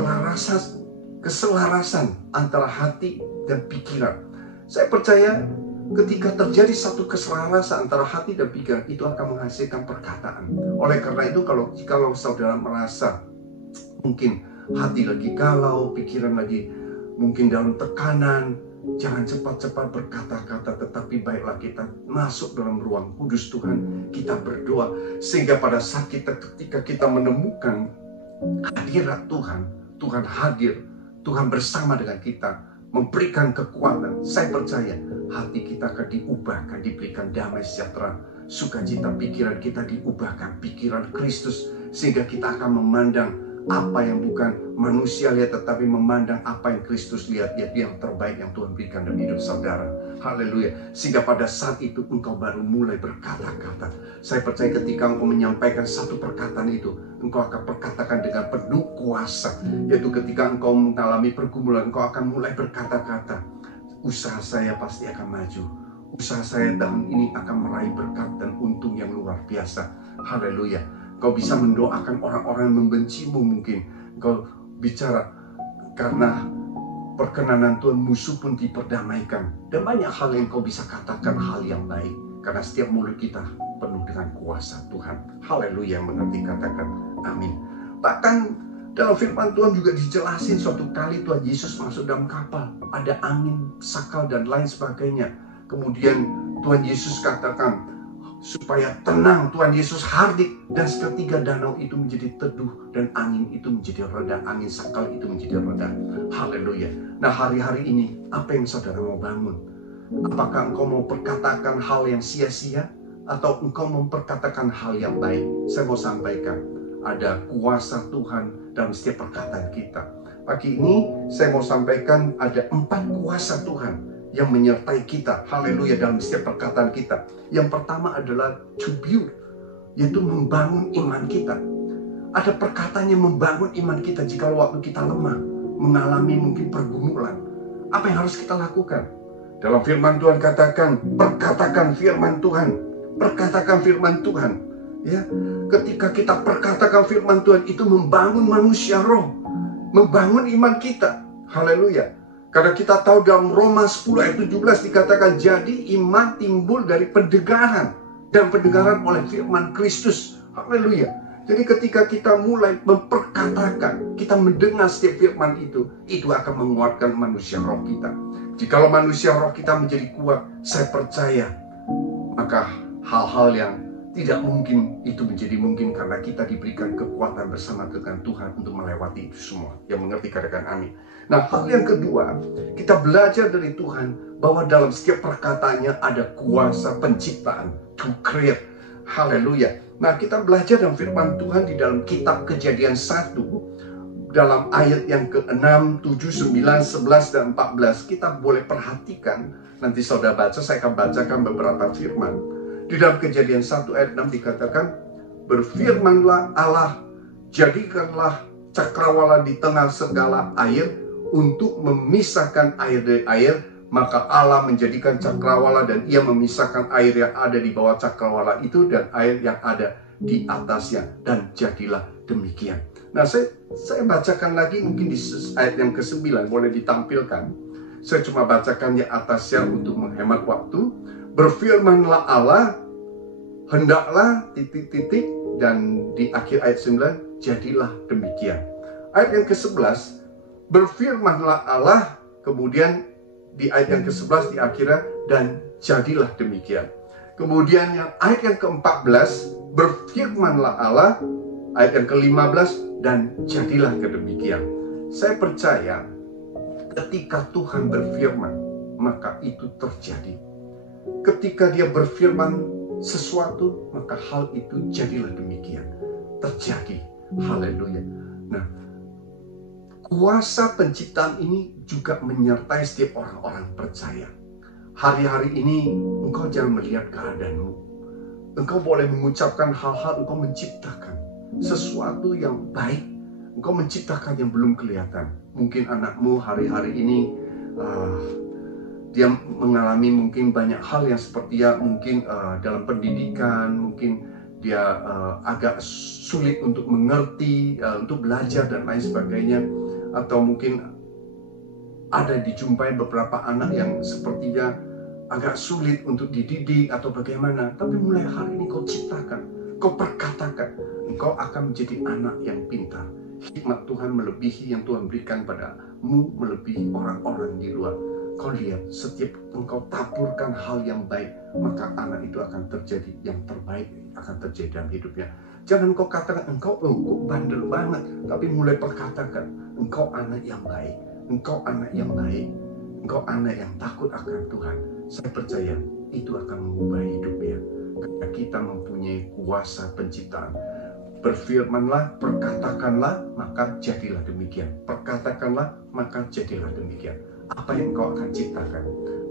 keselarasan antara hati dan pikiran. Saya percaya ketika terjadi satu keselarasan antara hati dan pikiran, itu akan menghasilkan perkataan. Oleh karena itu, kalau saudara merasa mungkin hati lagi galau, pikiran lagi mungkin dalam tekanan, jangan cepat-cepat berkata-kata, tetapi baiklah kita masuk dalam ruang kudus Tuhan. Kita berdoa, sehingga pada saat ketika kita menemukan hadirat Tuhan, Tuhan hadir, Tuhan bersama dengan kita, memberikan kekuatan. Saya percaya hati kita akan diubahkan, diberikan damai sejahtera, sukacita. Pikiran kita diubahkan, pikiran Kristus, sehingga kita akan memandang apa yang bukan manusia lihat, tetapi memandang apa yang Kristus lihat, yaitu yang terbaik yang Tuhan berikan dalam hidup saudara. Haleluya. Sehingga pada saat itu engkau baru mulai berkata-kata. Saya percaya ketika engkau menyampaikan satu perkataan itu, engkau akan perkatakan dengan penuh kuasa. Yaitu ketika engkau mengalami pergumulan, engkau akan mulai berkata-kata, usaha saya pasti akan maju. Usaha saya tahun ini akan meraih berkat dan untung yang luar biasa. Haleluya. Kau bisa mendoakan orang-orang yang membencimu mungkin. Kau bicara karena perkenanan Tuhan musuh pun diperdamaikan. Dan banyak hal yang kau bisa katakan hal yang baik. Karena setiap mulut kita penuh dengan kuasa Tuhan. Haleluya, mengerti katakan amin. Bahkan dalam firman Tuhan juga dijelasin suatu kali Tuhan Yesus masuk dalam kapal. Ada angin, sakal dan lain sebagainya. Kemudian Tuhan Yesus katakan, supaya tenang, Tuhan Yesus hadir, dan seketika danau itu menjadi teduh dan angin itu menjadi reda, angin sakal itu menjadi reda. Haleluya. Nah, hari-hari ini apa yang saudara mau bangun? Apakah engkau mau perkatakan hal yang sia-sia atau engkau mau perkatakan hal yang baik? Saya mau sampaikan, ada kuasa Tuhan dalam setiap perkataan kita. Pagi ini saya mau sampaikan ada 4 kuasa Tuhan yang menyertai kita, haleluya, dalam setiap perkataan kita. Yang pertama adalah to build, yaitu membangun iman kita. Ada perkataan yang membangun iman kita jika waktu kita lemah, mengalami mungkin pergumulan. Apa yang harus kita lakukan? Dalam firman Tuhan katakan, perkatakan firman Tuhan. Perkatakan firman Tuhan. Ya, ketika kita perkatakan firman Tuhan, itu membangun manusia roh, membangun iman kita. Haleluya. Karena kita tahu dalam Roma 10 ayat 17 dikatakan, jadi iman timbul dari pendengaran, dan pendengaran oleh firman Kristus. Haleluya. Jadi ketika kita mulai memperkatakan, kita mendengar setiap firman itu akan menguatkan manusia roh kita. Jikalau manusia roh kita menjadi kuat, saya percaya, maka hal-hal yang tidak mungkin itu menjadi mungkin karena kita diberikan kekuatan bersama dengan Tuhan untuk melewati itu semua. Yang mengerti katakan amin. Nah, hal yang kedua, kita belajar dari Tuhan bahwa dalam setiap perkataannya ada kuasa penciptaan, to create. Haleluya. Nah, kita belajar dalam firman Tuhan di dalam kitab Kejadian 1, dalam ayat yang ke-6, 7, 9, 11, dan 14. Kita boleh perhatikan, nanti saudara baca, saya akan bacakan beberapa firman. Di dalam Kejadian 1 ayat 6 dikatakan, berfirmanlah Allah, jadikanlah cakrawala di tengah segala air untuk memisahkan air dari air. Maka Allah menjadikan cakrawala dan ia memisahkan air yang ada di bawah cakrawala itu dan air yang ada di atasnya. Dan jadilah demikian. Nah, saya bacakan lagi mungkin di ayat yang ke-9, boleh ditampilkan. Saya cuma bacakan di atasnya untuk menghemat waktu. Berfirmanlah Allah, hendaklah titik-titik, dan di akhir ayat 9, jadilah demikian. Ayat yang ke-11, berfirmanlah Allah, kemudian di ayat yang ke-11 di akhirnya, dan jadilah demikian. Kemudian yang ayat yang ke-14, berfirmanlah Allah, ayat yang ke-15, dan jadilah demikian. Saya percaya ketika Tuhan berfirman, maka itu terjadi. Ketika dia berfirman sesuatu, maka hal itu jadilah demikian. Terjadi. Haleluya. Nah, kuasa penciptaan ini juga menyertai setiap orang-orang percaya. Hari-hari ini engkau jangan melihat keadaanmu. Engkau boleh mengucapkan hal-hal, engkau menciptakan sesuatu yang baik. Engkau menciptakan yang belum kelihatan. Mungkin anakmu hari-hari ini dia mengalami mungkin banyak hal yang seperti ya mungkin dalam pendidikan, mungkin dia agak sulit untuk mengerti, untuk belajar dan lain sebagainya. Atau mungkin ada dijumpai beberapa anak yang sepertinya agak sulit untuk dididik atau bagaimana. Tapi mulai hari ini kau ciptakan, kau perkatakan, engkau akan menjadi anak yang pintar, hikmat Tuhan melebihi yang Tuhan berikan padamu, melebihi orang-orang di luar. Kau lihat, setiap engkau taburkan hal yang baik, maka anak itu akan terjadi, yang terbaik akan terjadi dalam hidupnya. Jangan kau katakan engkau bandel banget, tapi mulai perkatakan engkau anak yang baik, engkau anak yang baik, engkau anak yang takut akan Tuhan. Saya percaya itu akan mengubah hidupnya. Karena kita mempunyai kuasa penciptaan. Berfirmanlah, perkatakanlah, maka jadilah demikian. Perkatakanlah, maka jadilah demikian. Apa yang kau akan ciptakan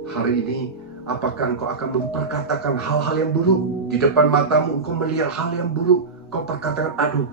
hari ini? Apakah engkau akan memperkatakan hal-hal yang buruk di depan matamu? Engkau melihat hal yang buruk, kau perkatakan, aduh,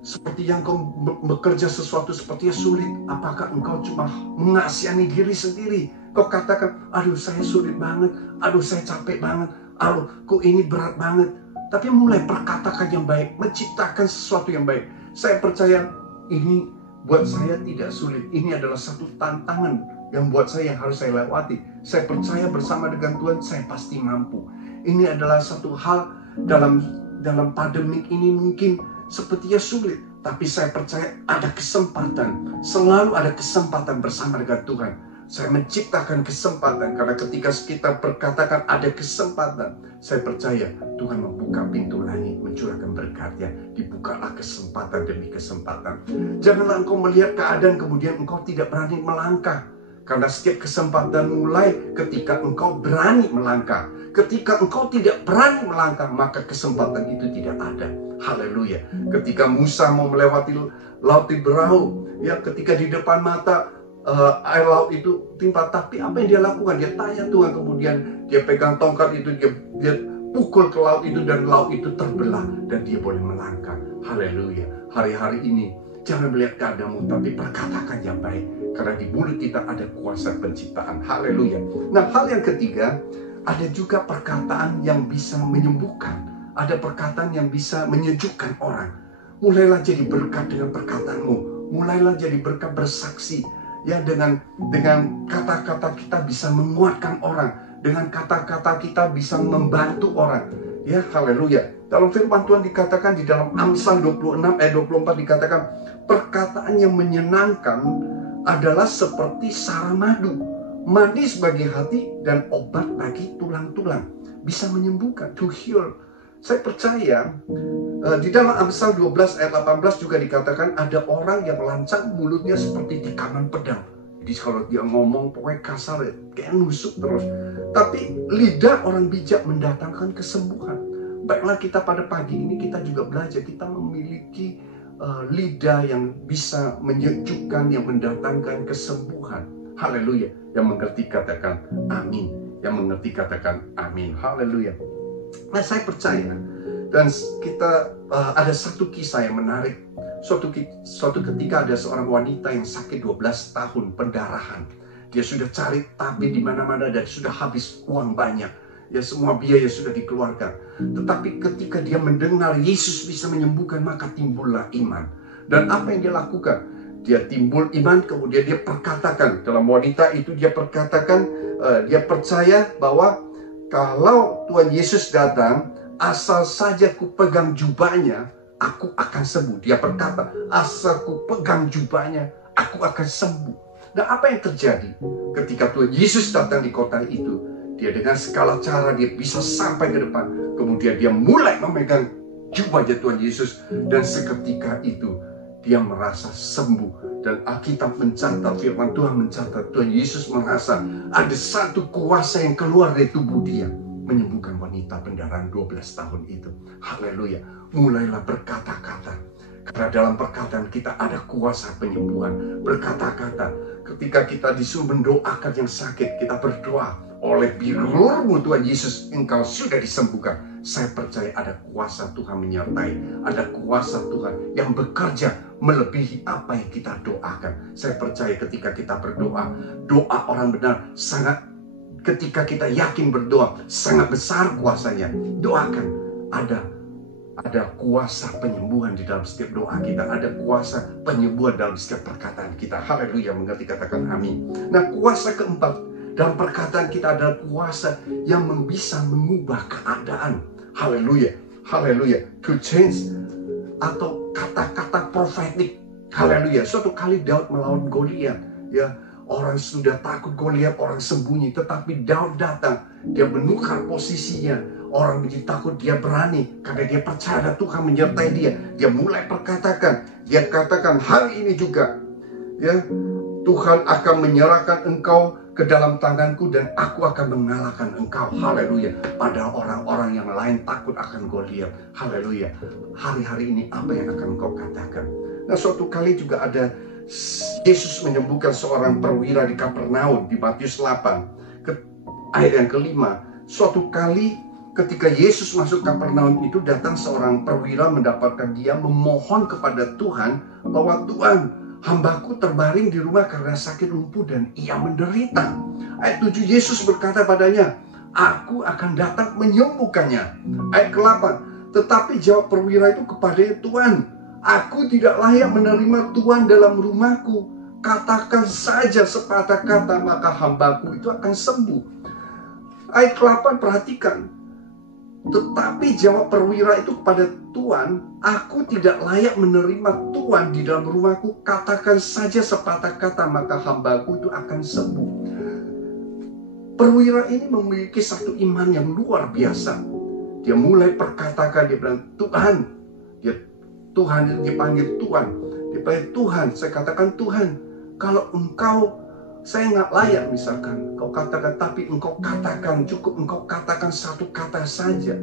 seperti yang kau bekerja sesuatu sepertinya sulit. Apakah engkau cuma mengasihani diri sendiri? Kau katakan, aduh saya sulit banget, aduh saya capek banget, aduh kok ini berat banget. Tapi mulai perkatakan yang baik, menciptakan sesuatu yang baik. Saya percaya ini buat saya tidak sulit. Ini adalah satu tantangan yang buat saya, yang harus saya lewati. Saya percaya bersama dengan Tuhan, saya pasti mampu. Ini adalah satu hal dalam pandemik ini mungkin sepertinya sulit, tapi saya percaya ada kesempatan. Selalu ada kesempatan bersama dengan Tuhan. Saya menciptakan kesempatan, karena ketika kita berkatakan ada kesempatan, saya percaya Tuhan membuka pintu langit, mencurahkan berkat-Nya. Dibukalah kesempatan demi kesempatan. Janganlah engkau melihat keadaan kemudian engkau tidak berani melangkah. Karena setiap kesempatan mulai ketika engkau berani melangkah. Ketika engkau tidak berani melangkah, maka kesempatan itu tidak ada. Haleluya. Ketika Musa mau melewati laut berau, ya, ketika di depan mata air laut itu timpa, tapi apa yang dia lakukan? Dia tanya Tuhan, kemudian dia pegang tongkat itu, dia pukul ke laut itu, dan laut itu terbelah, dan dia boleh melangkah. Haleluya. Hari-hari ini jangan melihat keadaanmu, tapi perkatakan yang baik, karena di mulut kita ada kuasa penciptaan. Haleluya. Nah, hal yang ketiga, ada juga perkataan yang bisa menyembuhkan. Ada perkataan yang bisa menyejukkan orang. Mulailah jadi berkat dengan perkataanmu. Mulailah jadi berkat bersaksi. Ya, dengan kata-kata kita bisa menguatkan orang. Dengan kata-kata kita bisa membantu orang. Ya, haleluya. Dalam firman Tuhan dikatakan di dalam Amsal 26 ayat 24 dikatakan, perkataan yang menyenangkan adalah seperti sara madu, manis bagi hati dan obat bagi tulang-tulang. Bisa menyembuhkan, to heal. Saya percaya di dalam Amsal 12 ayat 18 juga dikatakan ada orang yang lancang mulutnya seperti tikaman pedang. Jadi kalau dia ngomong pokoknya kasar, kayak nusuk terus. Tapi lidah orang bijak mendatangkan kesembuhan. Baiklah, kita pada pagi ini kita juga belajar, kita memiliki lidah yang bisa menyejukkan, yang mendatangkan kesembuhan. Haleluya. Yang mengerti katakan amin. Yang mengerti katakan amin. Haleluya. Nah, saya percaya, dan kita ada satu kisah yang menarik. Suatu ketika ada seorang wanita yang sakit 12 tahun pendarahan. Dia sudah cari tabib di mana-mana dan sudah habis uang banyak. Ya, semua biaya sudah dikeluarkan. Tetapi ketika dia mendengar Yesus bisa menyembuhkan, maka timbullah iman. Dan apa yang dia lakukan? Dia timbul iman, kemudian dia perkatakan. Dalam wanita itu dia perkatakan, dia percaya bahwa kalau Tuhan Yesus datang, asal saja ku pegang jubahnya, aku akan sembuh. Dia berkata, asal ku pegang jubahnya, aku akan sembuh. Dan apa yang terjadi ketika Tuhan Yesus datang di kota itu? Dia dengan segala cara dia bisa sampai ke depan. Kemudian dia mulai memegang jubahnya Tuhan Yesus. Dan seketika itu dia merasa sembuh. Dan Alkitab mencatat, firman Tuhan mencatat, Tuhan Yesus merasa ada satu kuasa yang keluar dari tubuh dia, menyembuhkan wanita pendarahan 12 tahun itu. Haleluya. Mulailah berkata-kata. Karena dalam perkataan kita ada kuasa penyembuhan. Berkata-kata. Ketika kita disuruh mendoakan yang sakit, kita berdoa. Oleh bilurmu Tuhan Yesus, engkau sudah disembuhkan. Saya percaya ada kuasa Tuhan menyertai. Ada kuasa Tuhan yang bekerja melebihi apa yang kita doakan. Saya percaya ketika kita berdoa, doa orang benar sangat, ketika kita yakin berdoa, sangat besar kuasanya. Doakan, ada kuasa penyembuhan di dalam setiap doa kita. Ada kuasa penyembuhan dalam setiap perkataan kita. Haleluya, mengerti katakan amin. Nah, kuasa keempat dalam perkataan kita adalah kuasa yang bisa mengubah keadaan. Haleluya, haleluya. To change, atau kata-kata profetik Haleluya. Suatu kali Daud melawan Goliat, ya, orang sudah takut Goliat, orang sembunyi, tetapi Daud datang, dia menukar posisinya. Orang menjadi takut, dia berani karena dia percaya Tuhan menyertai dia. Dia mulai perkatakan, dia katakan hari ini juga, ya, Tuhan akan menyerahkan engkau ke dalam tanganku dan aku akan mengalahkan engkau. Haleluya. Padahal orang-orang yang lain takut akan Goliat. Haleluya. Hari-hari ini apa yang akan engkau katakan? Nah, suatu kali juga ada Yesus menyembuhkan seorang perwira di Kapernaum di Matius 8 ayat yang kelima. Suatu kali ketika Yesus masuk Kapernaum itu, datang seorang perwira mendapatkan dia memohon kepada Tuhan bahwa Tuhan, hambaku terbaring di rumah karena sakit lumpuh dan ia menderita. Ayat 7, Yesus berkata padanya, aku akan datang menyembuhkannya. Ayat ke-8, tetapi jawab perwira itu kepadanya, Tuhan, aku tidak layak menerima Tuhan dalam rumahku. Katakan saja sepatah kata, maka hambaku itu akan sembuh. Ayat ke-8, perhatikan. Tetapi jawab perwira itu kepada Tuhan, aku tidak layak menerima Tuhan di dalam rumahku. Katakan saja sepatah kata, maka hambaku itu akan sembuh. Perwira ini memiliki satu iman yang luar biasa. Dia mulai perkatakan, dia bilang, Tuhan, Tuhan dipanggil Tuhan. Dia panggil Tuhan, saya katakan Tuhan, kalau engkau, saya nggak layak misalkan, kau katakan, tapi engkau katakan, cukup engkau katakan satu kata saja,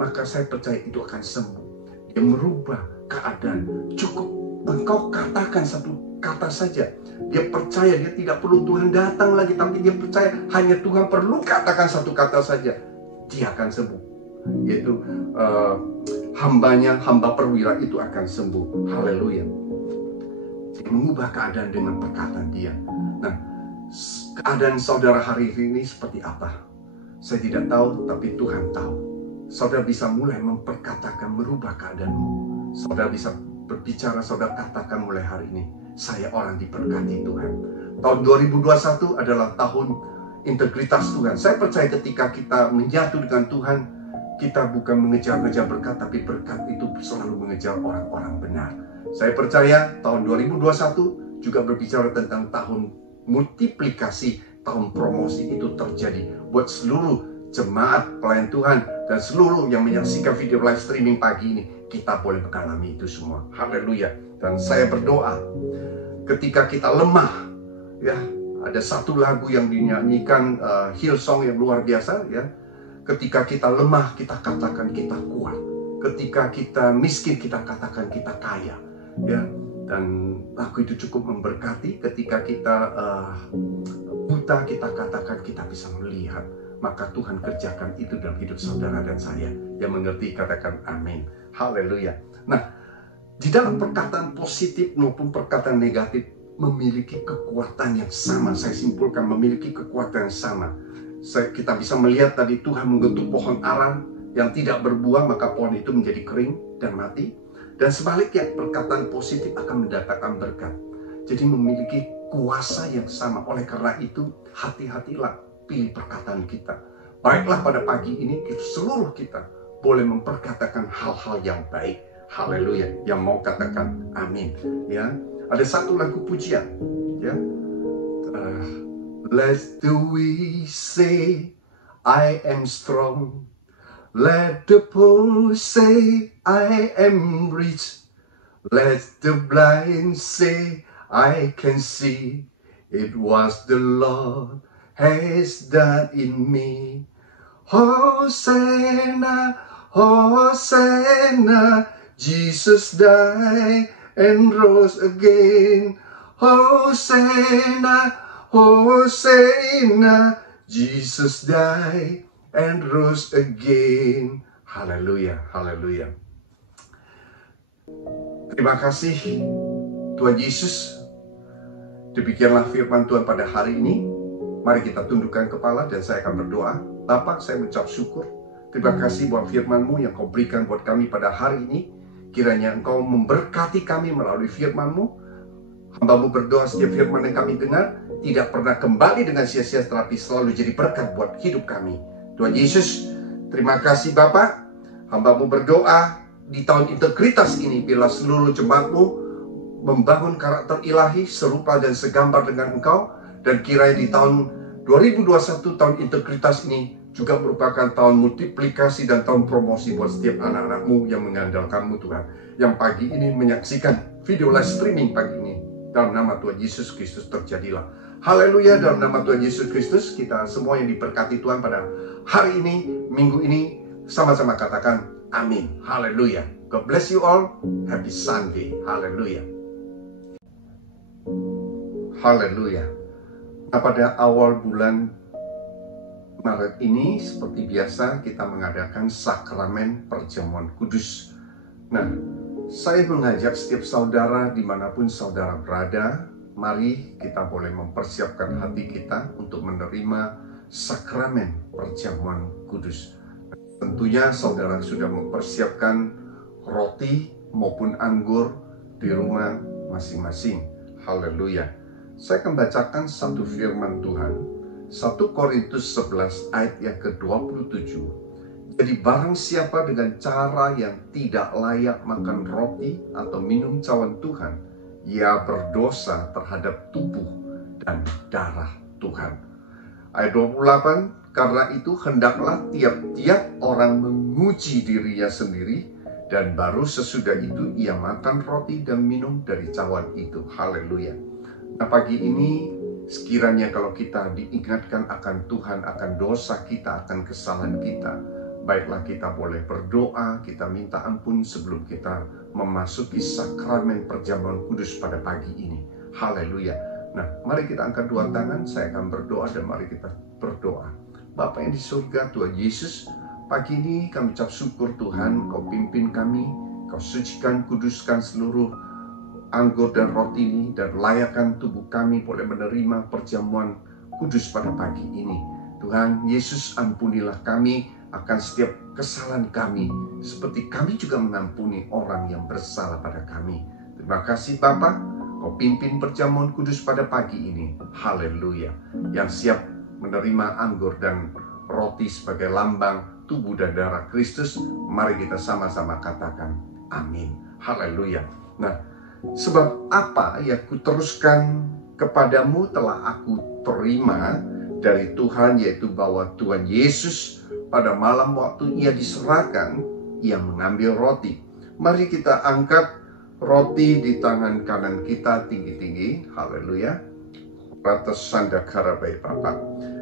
maka saya percaya itu akan sembuh. Dia merubah keadaan, cukup engkau katakan satu kata saja. Dia percaya, dia tidak perlu Tuhan datang lagi, tapi dia percaya hanya Tuhan perlu katakan satu kata saja, dia akan sembuh. Yaitu hamba perwira itu akan sembuh. Haleluya. Jadi mengubah keadaan dengan perkataan dia. Nah, keadaan saudara hari ini seperti apa? Saya tidak tahu, tapi Tuhan tahu. Saudara bisa mulai memperkatakan, merubah keadaanmu. Saudara bisa berbicara, saudara katakan mulai hari ini, saya orang diberkati Tuhan. Tahun 2021 adalah tahun integritas Tuhan. Saya percaya ketika kita menyatu dengan Tuhan, kita bukan mengejar-ngejar berkat, tapi berkat itu selalu mengejar orang-orang benar. Saya percaya tahun 2021 juga berbicara tentang tahun multiplikasi, tahun promosi itu terjadi buat seluruh jemaat pelayan Tuhan dan seluruh yang menyaksikan video live streaming pagi ini. Kita boleh mengalami itu semua. Haleluya. Dan saya berdoa ketika kita lemah, ya, ada satu lagu yang dinyanyikan Hillsong yang luar biasa, ya. Ketika kita lemah, kita katakan kita kuat. Ketika kita miskin, kita katakan kita kaya, ya. Dan lagu itu cukup memberkati. Ketika kita buta, kita katakan kita bisa melihat. Maka Tuhan kerjakan itu dalam hidup saudara dan saya. Yang mengerti katakan amin. Haleluya. Nah, di dalam perkataan positif maupun perkataan negatif memiliki kekuatan yang sama. Saya simpulkan memiliki kekuatan yang sama. Kita bisa melihat tadi Tuhan menggetuk pohon aran yang tidak berbuah, maka pohon itu menjadi kering dan mati. Dan sebaliknya, perkataan positif akan mendatangkan berkat. Jadi memiliki kuasa yang sama. Oleh karena itu, hati-hatilah pilih perkataan kita. Baiklah pada pagi ini, seluruh kita boleh memperkatakan hal-hal yang baik. Haleluya. Yang mau katakan amin. Ya, ada satu lagu pujian. Ya. Let the weak say, I am strong. Let the poor say, I am rich. Let the blind say, I can see. It was the Lord has done in me. Hosanna, Hosanna, Jesus died and rose again. Hosanna, Hosanna, Jesus died and rose again. Haleluya, haleluya. Terima kasih Tuhan Yesus. Demikianlah firman Tuhan pada hari ini. Mari kita tundukkan kepala dan saya akan berdoa. Bapa, saya mengucap syukur. Terima kasih buat firman-Mu yang Kau berikan buat kami pada hari ini. Kiranya Engkau memberkati kami melalui firman-Mu. Hamba-Mu berdoa setiap firman yang kami dengar tidak pernah kembali dengan sia-sia, tetapi selalu jadi berkat buat hidup kami. Tuhan Yesus, terima kasih Bapa. Hamba-Mu berdoa di tahun integritas ini, bila seluruh jemaat-Mu membangun karakter ilahi serupa dan segambar dengan Engkau. Dan kiranya di tahun 2021, tahun integritas ini juga merupakan tahun multiplikasi dan tahun promosi buat setiap anak-anakmu yang mengandalkanmu Tuhan, yang pagi ini menyaksikan video live streaming pagi ini. Dalam nama Tuhan Yesus Kristus terjadilah. Haleluya, dalam nama Tuhan Yesus Kristus, kita semua yang diberkati Tuhan pada hari ini, minggu ini, sama-sama katakan amin. Haleluya. God bless you all. Happy Sunday. Haleluya. Haleluya. Nah, pada awal bulan Maret ini, seperti biasa, kita mengadakan sakramen perjamuan kudus. Nah, saya mengajak setiap saudara dimanapun saudara berada, mari kita boleh mempersiapkan hati kita untuk menerima sakramen perjamuan kudus. Tentunya saudara sudah mempersiapkan roti maupun anggur di rumah masing-masing. Haleluya. Saya akan bacakan satu firman Tuhan, 1 Korintus 11 ayat yang ke-27. Jadi barang siapa dengan cara yang tidak layak makan roti atau minum cawan Tuhan, ia berdosa terhadap tubuh dan darah Tuhan. Ayat 28, karena itu hendaklah tiap-tiap orang menguji dirinya sendiri, dan baru sesudah itu ia makan roti dan minum dari cawan itu. Haleluya. Nah, pagi ini sekiranya kalau kita diingatkan akan Tuhan, akan dosa kita, akan kesalahan kita, baiklah kita boleh berdoa, kita minta ampun sebelum kita memasuki sakramen perjamuan kudus pada pagi ini. Haleluya. Nah, mari kita angkat dua tangan, saya akan berdoa dan mari kita berdoa. Bapa yang di surga, Tuhan Yesus, pagi ini kami ucap syukur Tuhan, Kau pimpin kami, Kau sucikan, kuduskan seluruh anggur dan roti ini, dan layakkan tubuh kami boleh menerima perjamuan kudus pada pagi ini. Tuhan Yesus, ampunilah kami akan setiap kesalahan kami, seperti kami juga mengampuni orang yang bersalah pada kami. Terima kasih Bapa, Kau pimpin perjamuan kudus pada pagi ini. Haleluya. Yang siap menerima anggur dan roti sebagai lambang tubuh dan darah Kristus, mari kita sama-sama katakan amin. Haleluya. Nah, sebab apa yang kuteruskan kepadamu telah aku terima dari Tuhan, yaitu bahwa Tuhan Yesus pada malam waktu ia diserahkan, ia mengambil roti. Mari kita angkat roti di tangan kanan kita tinggi-tinggi. Haleluya. Ratas sandakara baik Bapak.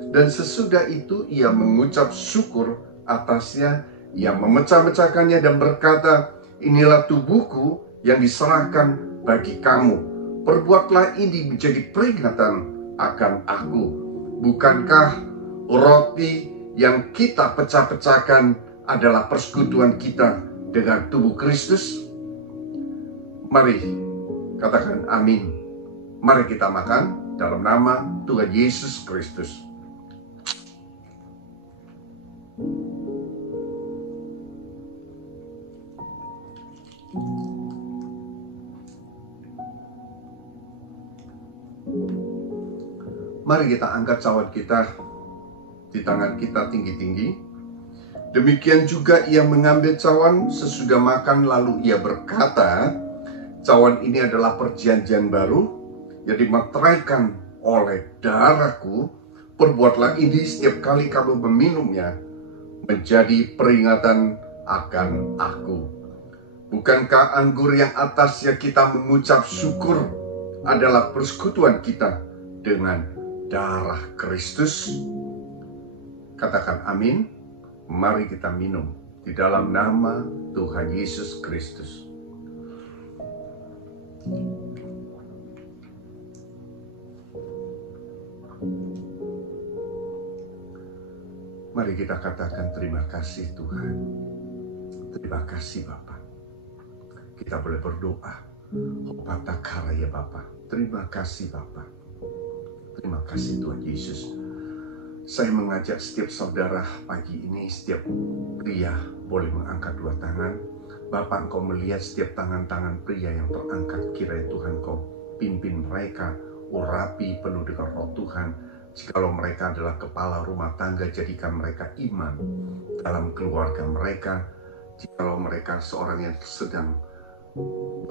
Dan sesudah itu ia mengucap syukur atasnya, ia memecah-mecahkannya dan berkata, inilah tubuhku yang diserahkan bagi kamu. Perbuatlah ini menjadi peringatan akan aku. Bukankah roti yang kita pecah-pecahkan adalah persekutuan kita dengan tubuh Kristus? Mari katakan amin. Mari kita makan dalam nama Tuhan Yesus Kristus. Mari kita angkat cawan kita di tangan kita tinggi-tinggi. Demikian juga ia mengambil cawan sesudah makan, lalu ia berkata, cawan ini adalah perjanjian baru yang dimateraikan oleh darahku. Perbuatlah ini setiap kali kamu meminumnya menjadi peringatan akan aku. Bukankah anggur yang atasnya kita mengucap syukur adalah persekutuan kita dengan darah Kristus? Katakan amin. Mari kita minum di dalam nama Tuhan Yesus Kristus. Mari kita katakan terima kasih Tuhan. Terima kasih Bapa. Kita boleh berdoa. Hopata karaya Bapa. Terima kasih Bapa. Terima kasih Tuhan Yesus. Saya mengajak setiap saudara pagi ini, setiap pria boleh mengangkat dua tangan. Bapa, Engkau melihat setiap tangan-tangan pria yang terangkat. Kiranya Tuhan Kau pimpin mereka, urapi penuh dengan roh Tuhan. Jikalau mereka adalah kepala rumah tangga, jadikan mereka imam dalam keluarga mereka. Jikalau mereka seorang yang sedang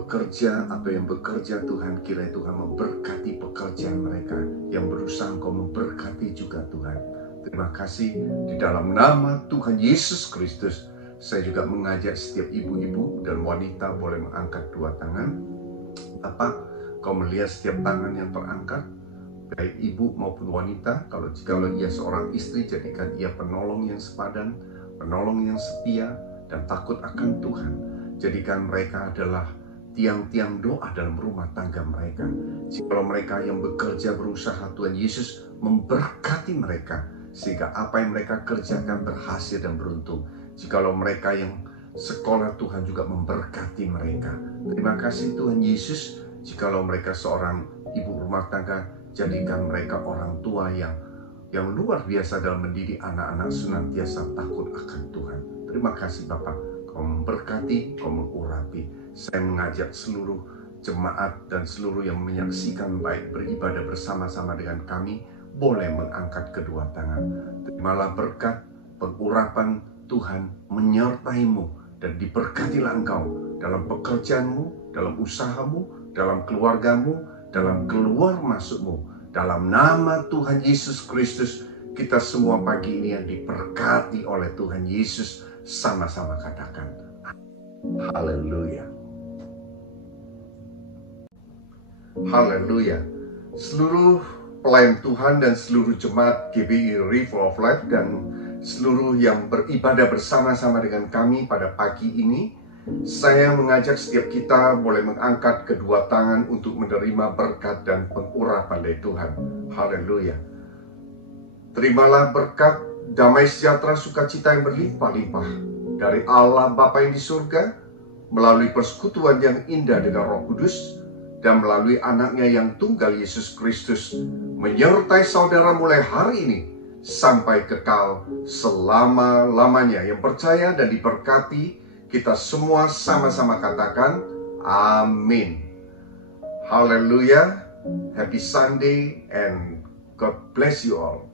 bekerja atau yang bekerja Tuhan, kiranya Tuhan memberkati pekerjaan mereka. Yang berusaha Engkau memberkati juga Tuhan. Terima kasih di dalam nama Tuhan Yesus Kristus. Saya juga mengajak setiap ibu-ibu dan wanita boleh mengangkat dua tangan. Bapak, Kau melihat setiap tangan yang terangkat, baik ibu maupun wanita. Kalau ia seorang istri, jadikan ia penolong yang sepadan, penolong yang setia, dan takut akan Tuhan. Jadikan mereka adalah tiang-tiang doa dalam rumah tangga mereka. Jika mereka yang bekerja berusaha, Tuhan Yesus memberkati mereka, sehingga apa yang mereka kerjakan berhasil dan beruntung. Jikalau mereka yang sekolah, Tuhan juga memberkati mereka. Terima kasih Tuhan Yesus. Jikalau mereka seorang ibu rumah tangga, jadikan mereka orang tua yang luar biasa dalam mendidik anak-anak senantiasa takut akan Tuhan. Terima kasih Bapak. Kau memberkati, Kau mengurapi. Saya mengajak seluruh jemaat dan seluruh yang menyaksikan baik beribadah bersama-sama dengan kami, boleh mengangkat kedua tangan. Terimalah berkat, pengurapan Tuhan menyertaimu, dan diberkatilah engkau dalam pekerjaanmu, dalam usahamu, dalam keluargamu, dalam keluar masukmu. Dalam nama Tuhan Yesus Kristus, kita semua pagi ini yang diberkati oleh Tuhan Yesus, sama-sama katakan haleluya. Haleluya. Seluruh pelayan Tuhan dan seluruh jemaat GBI River of Life dan seluruh yang beribadah bersama-sama dengan kami pada pagi ini, saya mengajak setiap kita boleh mengangkat kedua tangan untuk menerima berkat dan pengurapan dari Tuhan. Haleluya. Terimalah berkat, damai sejahtera, sukacita yang berlimpah-limpah dari Allah Bapa yang di surga, melalui persekutuan yang indah dengan Roh Kudus, dan melalui anaknya yang tunggal Yesus Kristus, menyertai saudara mulai hari ini sampai kekal selama-lamanya. Yang percaya dan diberkati, kita semua sama-sama katakan amin. Haleluya. Happy Sunday and God bless you all.